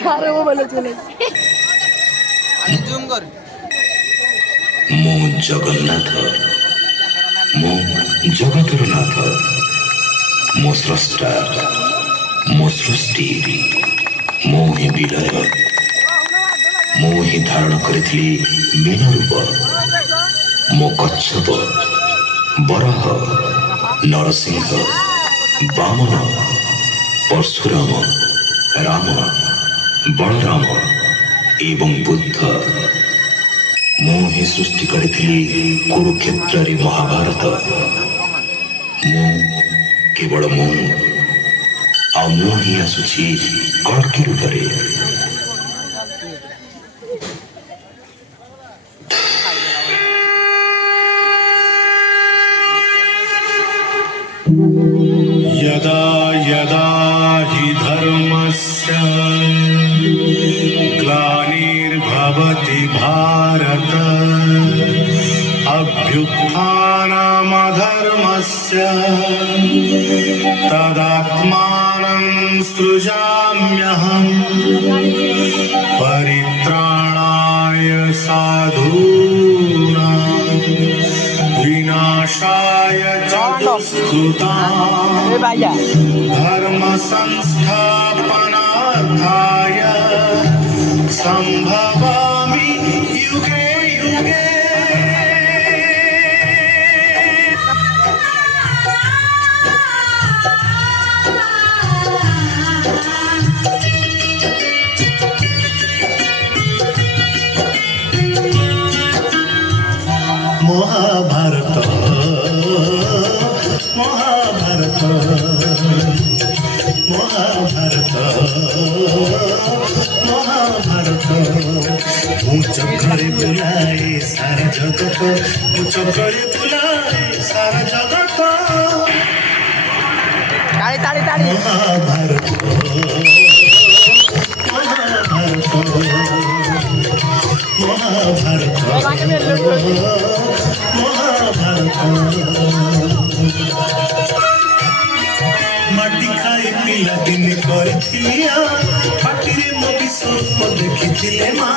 सारे वो बोले चले मो जगन्नाथ मो जगतर नाथ मो स्रष्टा मो सृष्टि मो ही विलय मो ही धारण करी मीन रूप मो कच्छप बराह नरसिंह वामन परशुराम राम बलराम एवं बुद्ध मो ही सृष्टि करी कुरुक्षेत्र महाभारत मो केवल मो आ मो ही आसुची कल्कि रूपरे यदा यदा हि धर्मस्य ग्लानिर्भवति भारत अभ्युत्थानमधर्मस्य तदात्मानं सृजाम्यहम् परित्राणाय साधूनां विनाशाय च दुष्कृतां धर्म संस्थापनार्थाय संभवामि युगे युगे। महाभारत महाभारत महाभारत महाभारत चक्रे बुलाए सारा जगत चक्रे बुलाए सारा जगत महाभारत महाभारत माटी खाई पिला दिन करथिलिया पाटिरे मो विश्वरूप देखिथिले मा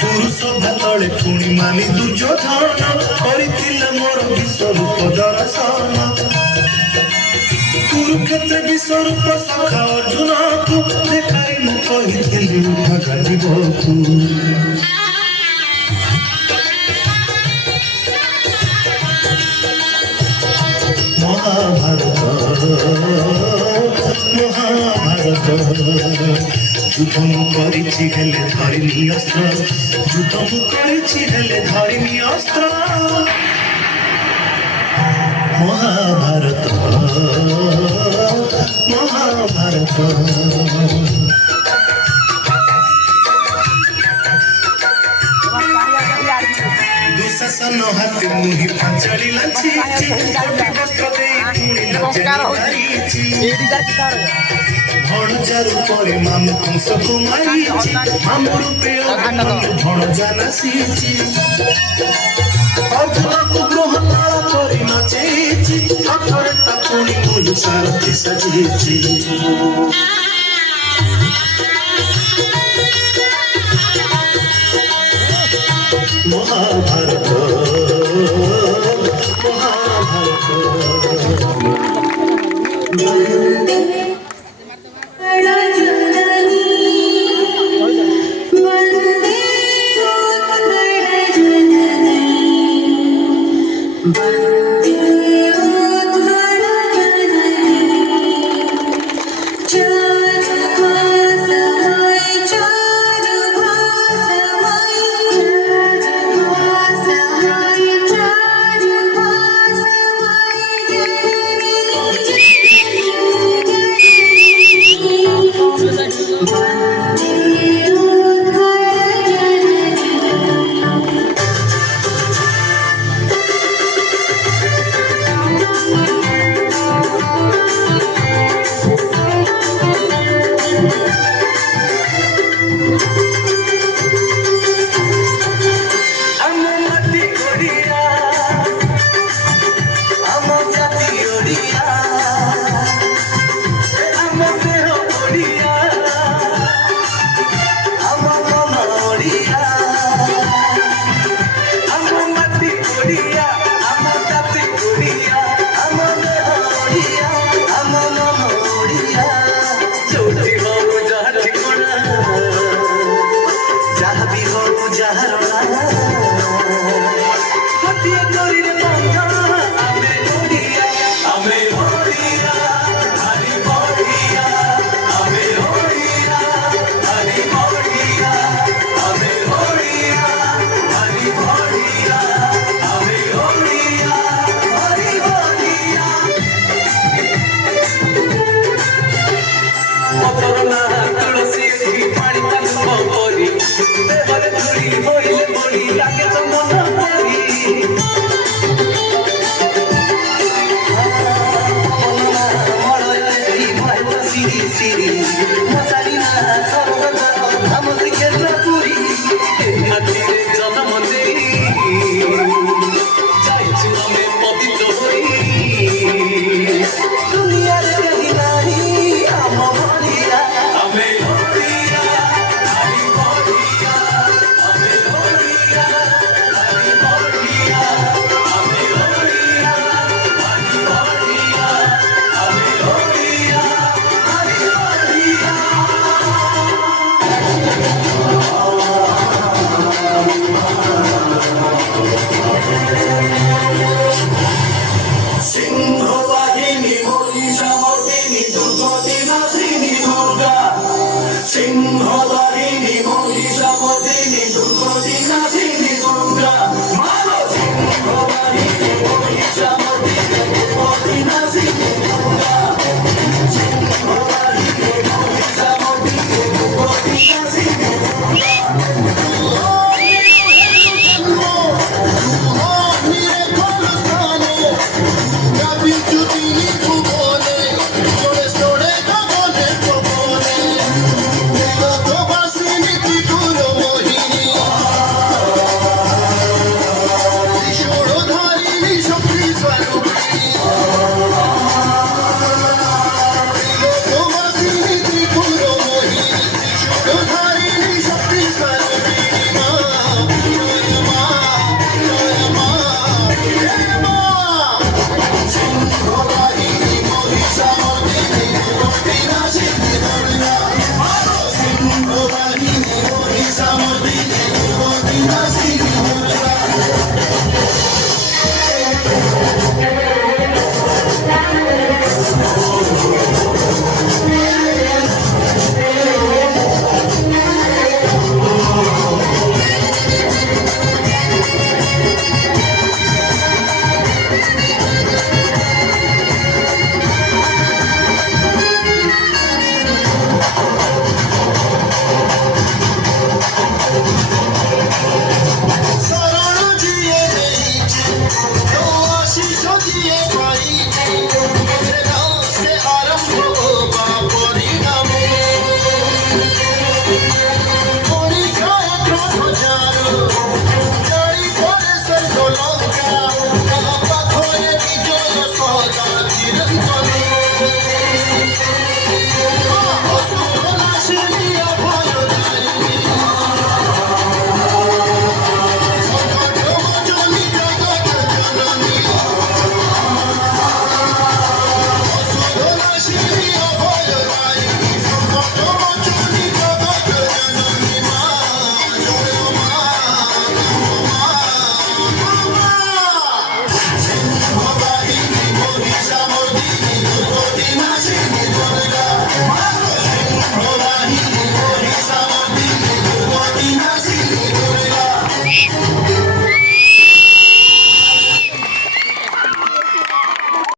पुरुष भातले पुणी मानी दुर्योधन करथिला मोर विश्वरूप दर्शन कुरुक्षेत्र विश्वरूप सखा अर्जुन को देखाई मु कहिथिली भागा जीवकु महाभारत महाभारत युद्ध मु करिछि हेले धरिनी अस्त्र युद्ध मु करिछि हेले धरिनी अस्त्र महाभारत महाभारत दुशासन हाथे मुहि पांचाली लांची वस्त्र दे भणजा रूपरे मामु कंस कुमारी मामु रूपे भणजा नासीची अर्जुन को ग्रहण करी नचेची अखरे तापुनी मुलु सारथी सजेची महाभारत महाभारत Hey,